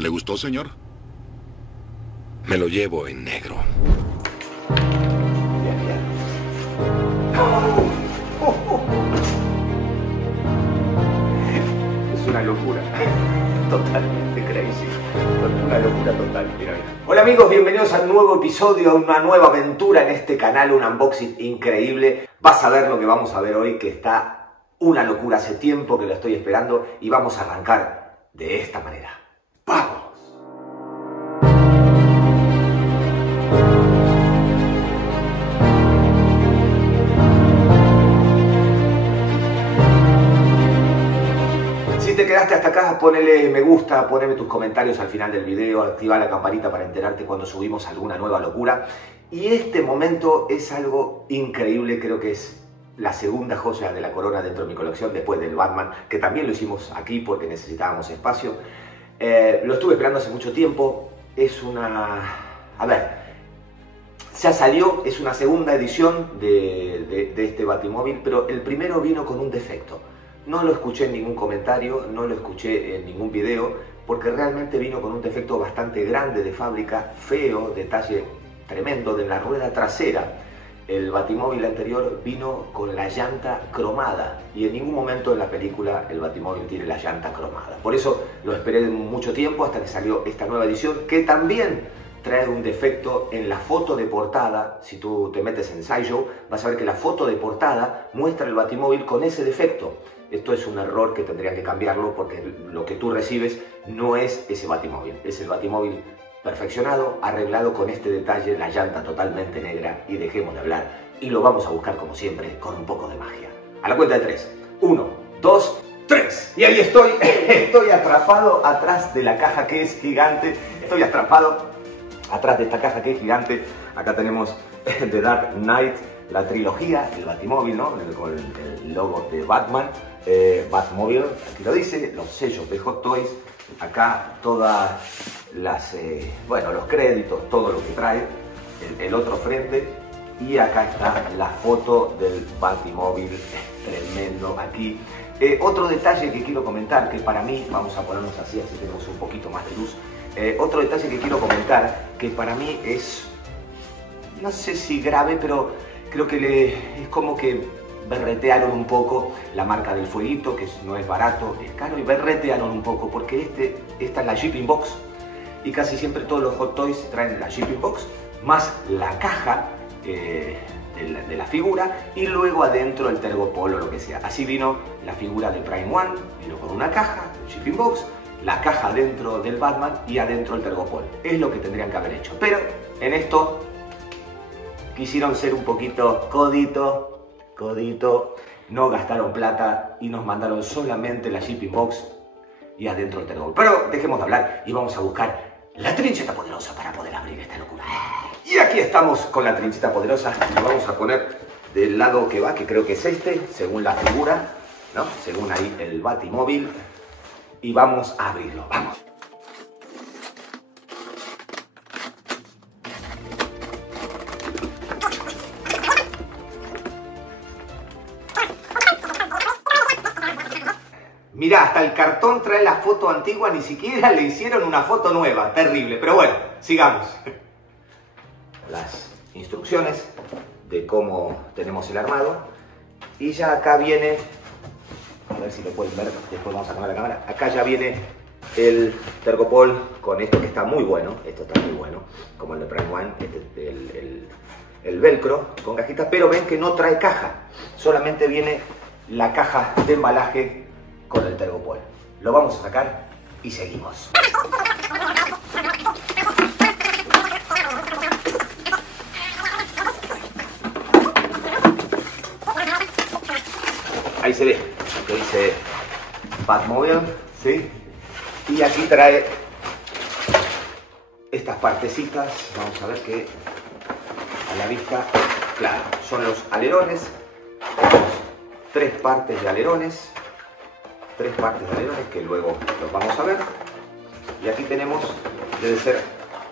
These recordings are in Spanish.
¿Le gustó, señor? Me lo llevo en negro. Bien, bien. Es una locura. Totalmente crazy. Una locura total. Mira, mira. Hola amigos, bienvenidos a un nuevo episodio, a una nueva aventura en este canal, un unboxing increíble. Vas a ver lo que vamos a ver hoy, que está una locura. Hace tiempo que lo estoy esperando y vamos a arrancar de esta manera. ¡Vamos! Si te quedaste hasta acá, ponele me gusta, poneme tus comentarios al final del video, activa la campanita para enterarte cuando subimos alguna nueva locura. Y este momento es algo increíble, creo que es la segunda joya de la corona dentro de mi colección, después del Batman, que también lo hicimos aquí porque necesitábamos espacio. Lo estuve esperando hace mucho tiempo, es una... A ver, ya salió, es una segunda edición de este Batimóvil, pero el primero vino con un defecto. No lo escuché en ningún comentario, no lo escuché en ningún video, porque realmente vino con un defecto bastante grande de fábrica, feo, detalle tremendo de la rueda trasera. El Batimóvil anterior vino con la llanta cromada y en ningún momento en la película el Batimóvil tiene la llanta cromada. Por eso lo esperé mucho tiempo hasta que salió esta nueva edición, que también trae un defecto en la foto de portada. Si tú te metes en SciShow vas a ver que la foto de portada muestra el Batimóvil con ese defecto. Esto es un error que tendrían que cambiarlo porque lo que tú recibes no es ese Batimóvil. Es el Batimóvil perfeccionado, arreglado con este detalle, la llanta totalmente negra, y dejemos de hablar. Y lo vamos a buscar como siempre con un poco de magia. A la cuenta de 3. 1, 2, 3. Y ahí estoy, estoy atrapado atrás de la caja que es gigante. Estoy atrapado atrás de esta caja que es gigante. Acá tenemos The Dark Knight, la trilogía, el Batimóvil, ¿no? Con el logo de Batman. Batmobile, aquí lo dice, los sellos de Hot Toys, acá todas las, bueno, los créditos, todo lo que trae, el otro frente, y acá está la foto del Batimóvil, tremendo aquí. Otro detalle que quiero comentar, que para mí, vamos a ponernos así, así tenemos un poquito más de luz, otro detalle que quiero comentar, que para mí es, no sé si grave, pero creo que es como que berretearon un poco la marca del fueguito, que no es barato, es caro, y berretearon un poco porque esta es la shipping box, y casi siempre todos los Hot Toys traen la shipping box más la caja de la figura, y luego adentro el Tergopol o lo que sea. Así vino la figura de Prime One, vino con una caja, shipping box, la caja dentro del Batman y adentro el Tergopol. Es lo que tendrían que haber hecho, pero en esto quisieron ser un poquito codito, no gastaron plata y nos mandaron solamente la shipping box y adentro el Tergopol. Pero dejemos de hablar y vamos a buscar la trincheta poderosa para poder abrir esta locura. Y aquí estamos con la trincheta poderosa. Lo vamos a poner del lado que va, que creo que es este, según la figura, ¿no? Según ahí el Batimóvil. Y vamos a abrirlo, vamos. Mirá, hasta el cartón trae la foto antigua, ni siquiera le hicieron una foto nueva. Terrible, pero bueno, sigamos. Las instrucciones de cómo tenemos el armado. Y ya acá viene, a ver si lo pueden ver, después vamos a poner la cámara. Acá ya viene el Tergopol con esto que está muy bueno. Esto está muy bueno, como el de Prime One, el velcro con cajitas. Pero ven que no trae caja, solamente viene la caja de embalaje con el Tergopol. Lo vamos a sacar y seguimos. Ahí se ve, que dice Batmobile, ¿sí? Y aquí trae estas partecitas, vamos a ver que a la vista, claro, son los alerones. Tenemos tres partes de alerones. Que luego los vamos a ver. Y aquí tenemos, debe ser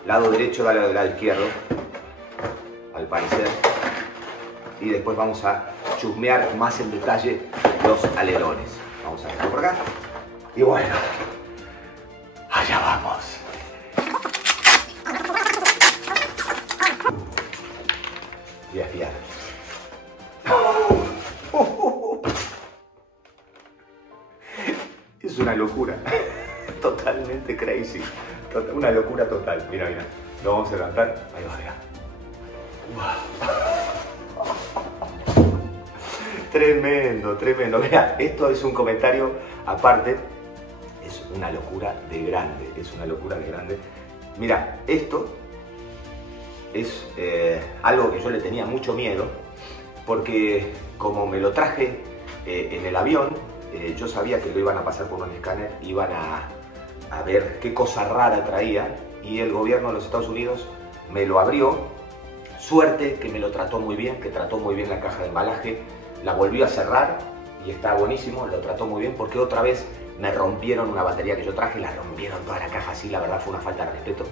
lado derecho, lado izquierdo, al parecer. Y después vamos a chusmear más en detalle los alerones. Vamos a verlo por acá. Y bueno, allá vamos. una locura. Totalmente crazy. Una locura total. Mira, mira. Lo vamos a levantar. Ahí va, mira. Wow. Tremendo, tremendo. Mira, esto es un comentario aparte. Es una locura de grande. Es una locura de grande. Mira, esto es algo que yo le tenía mucho miedo. Porque como me lo traje en el avión, yo sabía que lo iban a pasar por un escáner, iban a ver qué cosa rara traía, y el gobierno de los Estados Unidos me lo abrió. Suerte que me lo trató muy bien, que trató muy bien la caja de embalaje, la volvió a cerrar y está buenísimo, lo trató muy bien, porque otra vez me rompieron una batería que yo traje, la rompieron toda la caja así, la verdad fue una falta de respeto.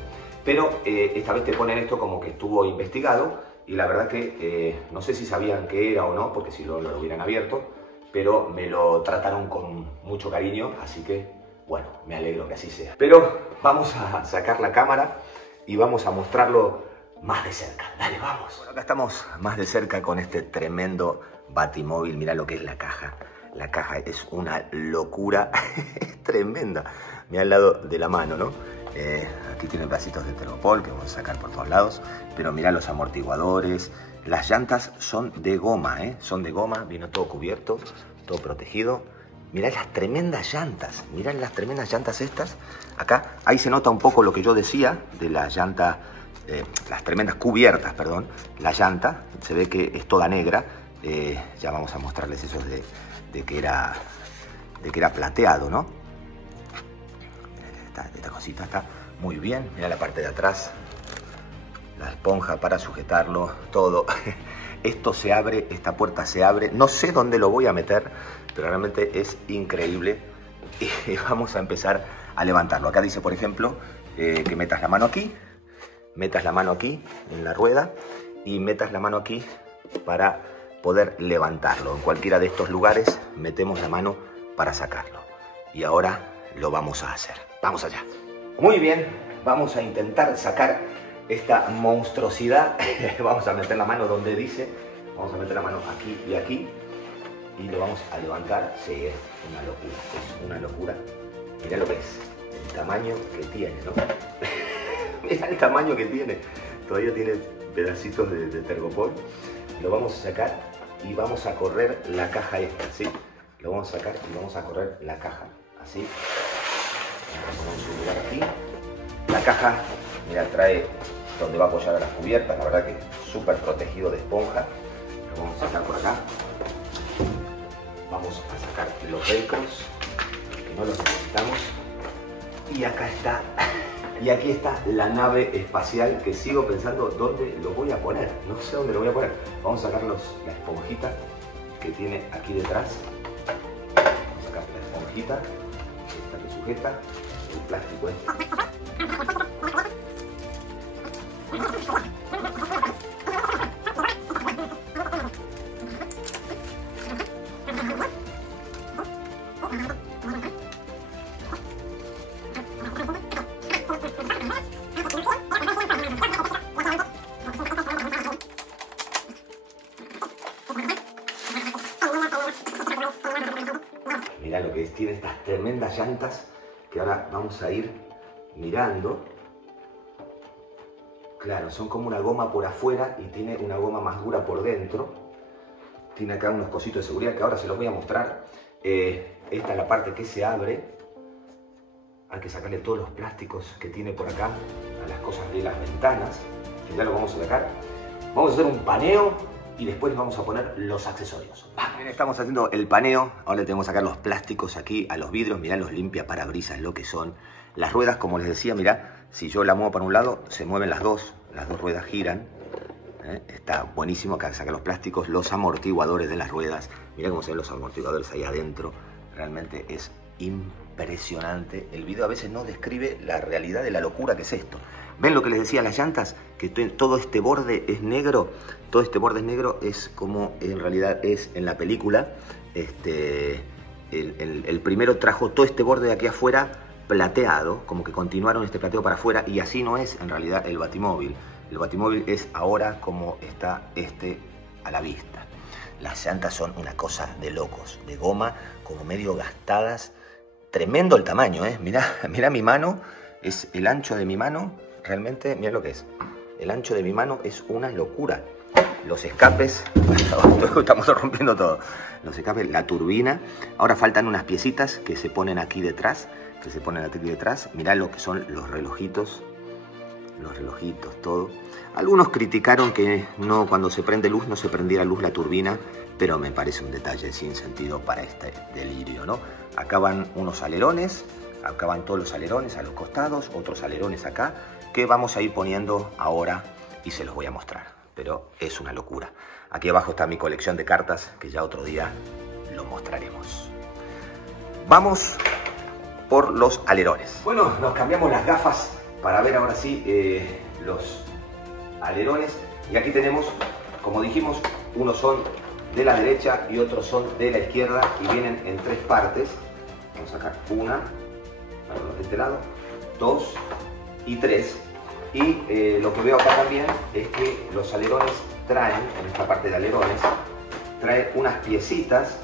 Pero esta vez te ponen esto como que estuvo investigado, y la verdad que no sé si sabían qué era o no, porque si lo hubieran abierto, pero me lo trataron con mucho cariño, así que bueno, me alegro que así sea. Pero vamos a sacar la cámara y vamos a mostrarlo más de cerca. Dale, vamos. Bueno, acá estamos más de cerca con este tremendo batimóvil. Mirá lo que es la caja. La caja es una locura, es tremenda. Mirá al lado de la mano, ¿no? Aquí tiene pedacitos de tergopol que vamos a sacar por todos lados. Pero mirá los amortiguadores. Las llantas son de goma, son de goma. Vino todo cubierto, todo protegido. Mirá las tremendas llantas. Mirá las tremendas llantas estas. Acá, ahí se nota un poco lo que yo decía de la llanta, las tremendas cubiertas, perdón. La llanta, se ve que es toda negra. Ya vamos a mostrarles eso de que era plateado, ¿no? Esta cosita está muy bien. Mirá la parte de atrás. La esponja para sujetarlo, todo. Esto se abre, esta puerta se abre. No sé dónde lo voy a meter, pero realmente es increíble. Y vamos a empezar a levantarlo. Acá dice, por ejemplo, que metas la mano aquí en la rueda, y metas la mano aquí para poder levantarlo. En cualquiera de estos lugares metemos la mano para sacarlo. Y ahora lo vamos a hacer. Vamos allá. Muy bien, vamos a intentar sacar esta monstruosidad. Vamos a meter la mano donde dice, vamos a meter la mano aquí y aquí, y lo vamos a levantar. Sí, es una locura, es una locura. Mirá lo que es, el tamaño que tiene, ¿no? Mirá el tamaño que tiene. Todavía tiene pedacitos de tergopol. Lo vamos a sacar y vamos a correr la caja esta, ¿sí? Lo vamos a sacar y vamos a correr la caja, así. Vamos a subir aquí. La caja, mira, trae donde va a apoyar a las cubiertas, la verdad que súper protegido de esponja. Lo vamos a sacar por acá. Vamos a sacar los velcros, que no los necesitamos. Y acá está, y aquí está la nave espacial, que sigo pensando dónde lo voy a poner. No sé dónde lo voy a poner. Vamos a sacar la esponjita que tiene aquí detrás. Vamos a sacar la esponjita, esta que sujeta, el plástico este. Mirá lo que es, tiene estas tremendas llantas que ahora vamos a ir mirando. Claro, son como una goma por afuera y tiene una goma más dura por dentro. Tiene acá unos cositos de seguridad que ahora se los voy a mostrar. Esta es la parte que se abre. Hay que sacarle todos los plásticos que tiene por acá a las cosas de las ventanas, que ya lo vamos a sacar. Vamos a hacer un paneo y después les vamos a poner los accesorios. Bien, estamos haciendo el paneo. Ahora le tenemos que sacar los plásticos aquí a los vidrios. Mirá los limpiaparabrisas, lo que son. Las ruedas, como les decía, mirá, si yo la muevo para un lado, se mueven las dos ruedas giran. Está buenísimo. Acá sacar los plásticos, los amortiguadores de las ruedas. Mirá cómo se ven los amortiguadores ahí adentro. Realmente es impresionante. El video a veces no describe la realidad de la locura que es esto. ¿Ven lo que les decía, las llantas? Que todo este borde es negro. Todo este borde es negro, es como en realidad es en la película. El primero trajo todo este borde de aquí afuera plateado, como que continuaron este plateo para afuera, y así no es en realidad el batimóvil. El batimóvil es ahora como está a la vista. Las llantas son una cosa de locos, de goma, como medio gastadas, tremendo el tamaño, ¿eh? Mirá mi mano, es el ancho de mi mano, realmente, mirá lo que es. El ancho de mi mano es una locura. Los escapes, estamos rompiendo todo. Los escapes, la turbina. Ahora faltan unas piecitas que se ponen aquí detrás, Mirá lo que son los relojitos, todo. Algunos criticaron que no, cuando se prende luz, no se prendiera luz la turbina, pero me parece un detalle sin sentido para este delirio, ¿no? Acá van unos alerones, acá van todos los alerones a los costados, otros alerones acá, que vamos a ir poniendo ahora y se los voy a mostrar. Pero es una locura. Aquí abajo está mi colección de cartas, que ya otro día lo mostraremos. Vamos por los alerones. Bueno, nos cambiamos las gafas para ver ahora sí los alerones. Y aquí tenemos, como dijimos, unos son de la derecha y otros son de la izquierda y vienen en 3 partes. Vamos a sacar una, de este lado, 2 y 3. Y lo que veo acá también es que los alerones traen, en esta parte de alerones, trae unas piecitas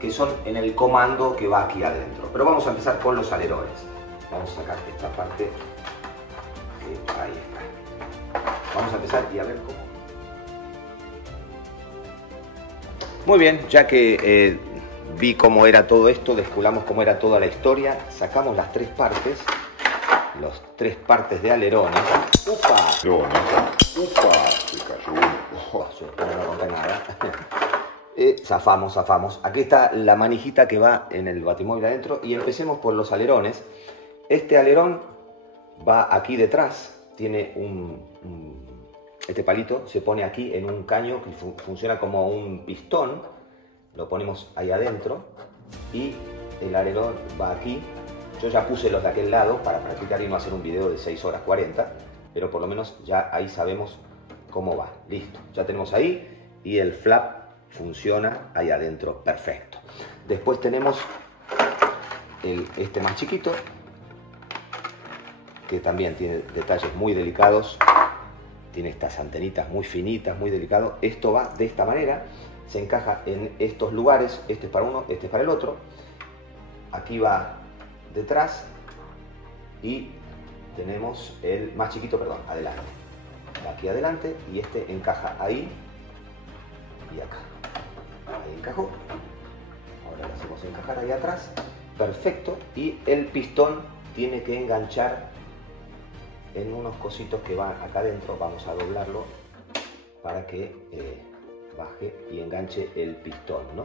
que son en el comando que va aquí adentro. Pero vamos a empezar con los alerones. Vamos a sacar esta parte. Ahí está. Vamos a empezar y a ver cómo. Muy bien, ya que vi cómo era todo esto, desculamos cómo era toda la historia, sacamos las 3 partes. Las 3 partes de alerones. ¡Upa! ¡Upa! Se cayó. No rompe nada. Zafamos. Aquí está la manijita que va en el batimóvil adentro. Y empecemos por los alerones. Este alerón va aquí detrás. Tiene este palito se pone aquí en un caño que funciona como un pistón. Lo ponemos ahí adentro. Y el alerón va aquí. Yo ya puse los de aquel lado para practicar y no hacer un video de 6 horas 40, pero por lo menos ya ahí sabemos cómo va. Listo, ya tenemos ahí y el flap funciona ahí adentro, perfecto. Después tenemos este más chiquito, que también tiene detalles muy delicados, tiene estas antenitas muy finitas, muy delicado. Esto va de esta manera, se encaja en estos lugares, este es para uno, este es para el otro. Aquí va detrás y tenemos el más chiquito, perdón, adelante. Aquí adelante y este encaja ahí y acá. Ahí encajó. Ahora lo hacemos encajar ahí atrás. Perfecto. Y el pistón tiene que enganchar en unos cositos que van acá adentro. Vamos a doblarlo para que baje y enganche el pistón, ¿no?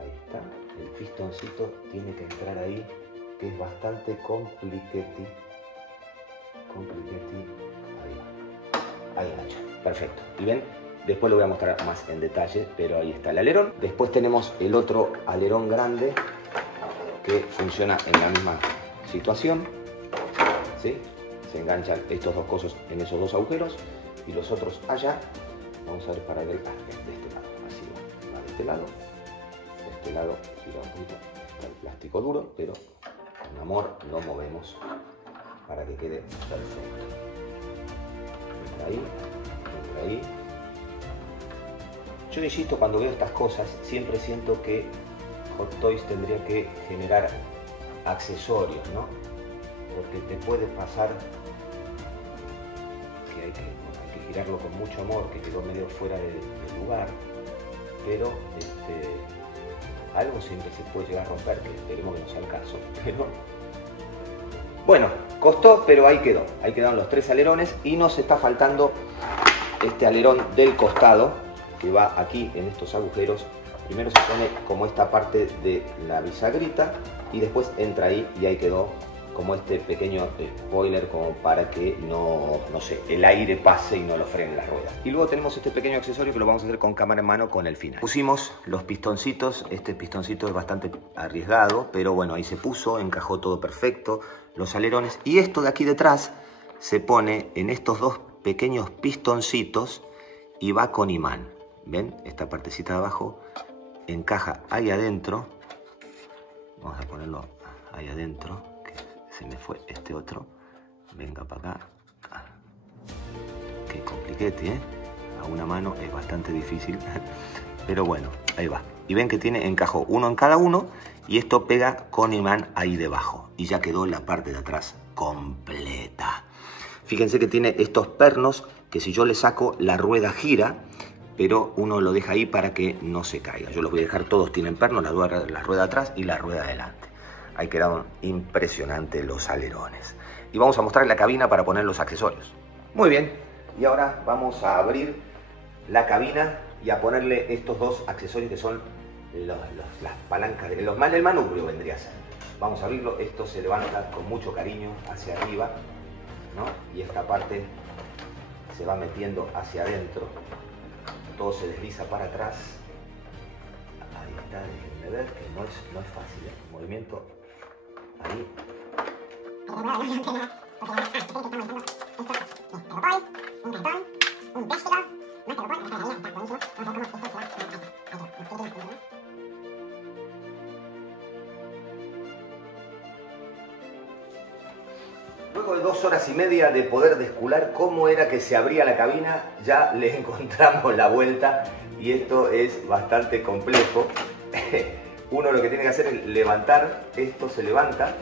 Ahí está. El pistoncito tiene que entrar ahí, que es bastante compliquete. Ahí engancha. Perfecto. Y ven, después lo voy a mostrar más en detalle, pero ahí está el alerón. Después tenemos el otro alerón grande que funciona en la misma situación. ¿Sí? Se enganchan estos dos cosos en esos dos agujeros y los otros allá. Vamos a ver para ver de este lado. Así va de este lado. De este lado gira un poquito. Está el plástico duro, pero con amor lo movemos para que quede perfecto. Entra ahí. Yo insisto, cuando veo estas cosas, siempre siento que Hot Toys tendría que generar accesorios, ¿no? Porque te puede pasar que hay que girarlo con mucho amor, que quedó medio fuera de lugar, pero algo siempre se puede llegar a romper, que esperemos que no sea el caso. Pero bueno, costó, pero ahí quedó. Ahí quedaron los 3 alerones y nos está faltando este alerón del costado que va aquí en estos agujeros. Primero se pone como esta parte de la bisagrita y después entra ahí y ahí quedó como este pequeño spoiler como para que no sé, el aire pase y no lo frene las ruedas. Y luego tenemos este pequeño accesorio que lo vamos a hacer con cámara en mano con el final. Pusimos los pistoncitos, este pistoncito es bastante arriesgado, pero bueno, ahí se puso, encajó todo perfecto, los alerones. Y esto de aquí detrás se pone en estos dos pequeños pistoncitos y va con imán. ¿Ven? Esta partecita de abajo encaja ahí adentro. Vamos a ponerlo ahí adentro. Se me fue este otro. Venga para acá. Qué compliquete, ¿eh? A una mano es bastante difícil. pero bueno, ahí va. Y ven que encajó uno en cada uno y esto pega con imán ahí debajo. Y ya quedó la parte de atrás completa. Fíjense que tiene estos pernos que si yo le saco la rueda gira, pero uno lo deja ahí para que no se caiga. Yo los voy a dejar, todos tienen pernos, la rueda atrás y la rueda adelante. Ahí quedaron impresionantes los alerones. Y vamos a mostrar la cabina para poner los accesorios. Muy bien, y ahora vamos a abrir la cabina y a ponerle estos dos accesorios que son las palancas, el manubrio vendría a ser. Vamos a abrirlo, esto se levanta con mucho cariño hacia arriba, ¿no? Y esta parte se va metiendo hacia adentro. Todo se desliza para atrás. Ahí está, déjenme ver que no es fácil, ¿eh? El movimiento ahí. Luego de 2 horas y media de poder descular cómo era que se abría la cabina, ya le encontramos la vuelta y esto es bastante complejo. Uno lo que tiene que hacer es levantar, esto se levanta,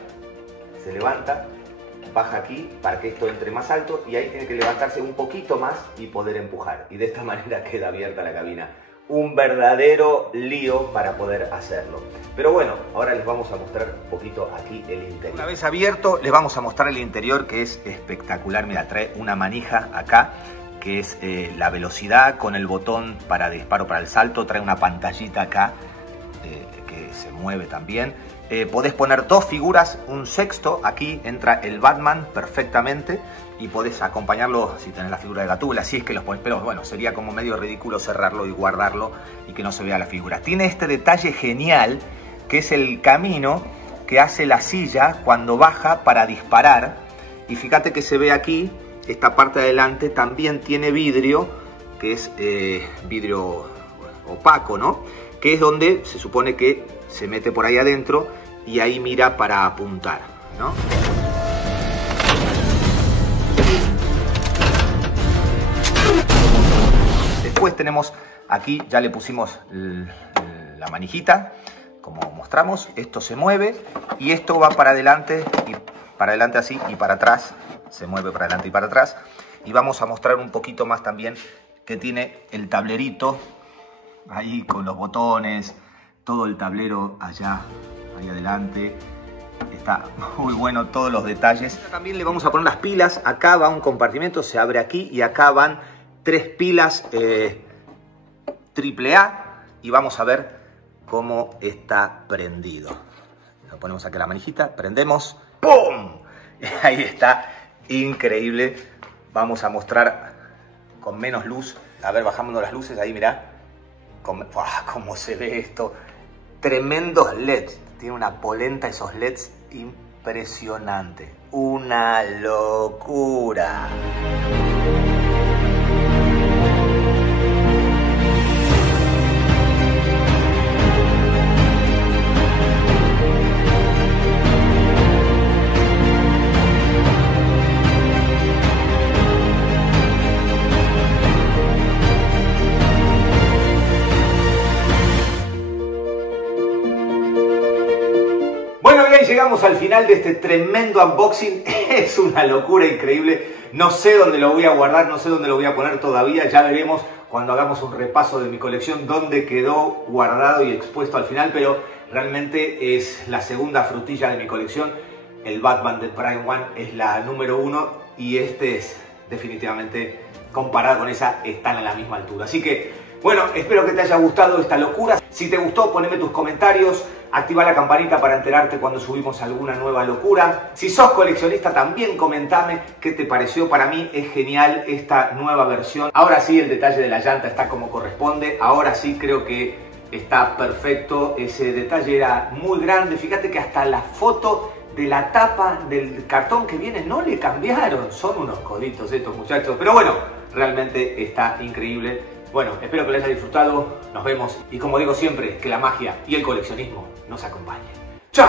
baja aquí para que esto entre más alto y ahí tiene que levantarse un poquito más y poder empujar. Y de esta manera queda abierta la cabina. Un verdadero lío para poder hacerlo. Pero bueno, ahora les vamos a mostrar un poquito aquí el interior. Una vez abierto, les vamos a mostrar el interior que es espectacular. Mira, trae una manija acá que es la velocidad con el botón para disparo para el salto. Trae una pantallita acá que se mueve también. Podés poner 2 figuras, un sexto. Aquí entra el Batman perfectamente y podés acompañarlo si tenés la figura de Gatúbela, si es que los pones, pero bueno, sería como medio ridículo cerrarlo y guardarlo y que no se vea la figura. Tiene este detalle genial que es el camino que hace la silla cuando baja para disparar. Y fíjate que se ve aquí, esta parte de adelante también tiene vidrio, que es vidrio opaco, ¿no? Que es donde se supone que se mete por ahí adentro y ahí mira para apuntar, ¿no? Después tenemos aquí, ya le pusimos la manijita, como mostramos, esto se mueve y esto va para adelante así y para atrás, se mueve para adelante y para atrás. Y vamos a mostrar un poquito más también que tiene el tablerito, ahí con los botones, todo el tablero allá, ahí adelante. Está muy bueno todos los detalles. También le vamos a poner las pilas. Acá va un compartimento, se abre aquí y acá van 3 pilas AAA y vamos a ver cómo está prendido. Lo ponemos aquí la manijita, prendemos, ¡pum! Ahí está, increíble. Vamos a mostrar con menos luz. A ver, bajando las luces, ahí mirá cómo se ve esto. Tremendos LEDs. Tiene una polenta esos LEDs impresionante. Una locura. Llegamos al final de este tremendo unboxing. Es una locura increíble. No sé dónde lo voy a guardar, no sé dónde lo voy a poner todavía. Ya veremos cuando hagamos un repaso de mi colección dónde quedó guardado y expuesto al final. Pero realmente es la segunda frutilla de mi colección. El Batman de Prime One es la número 1 y este es definitivamente, comparado con esa, están a la misma altura. Así que bueno, espero que te haya gustado esta locura. Si te gustó, poneme tus comentarios. Activa la campanita para enterarte cuando subimos alguna nueva locura. Si sos coleccionista, también comentame qué te pareció. Para mí es genial esta nueva versión. Ahora sí, el detalle de la llanta está como corresponde. Ahora sí creo que está perfecto. Ese detalle era muy grande. Fíjate que hasta la foto de la tapa del cartón que viene no le cambiaron. Son unos coditos estos muchachos. Pero bueno, realmente está increíble. Bueno, espero que lo hayas disfrutado, nos vemos y como digo siempre, que la magia y el coleccionismo nos acompañen. ¡Chao!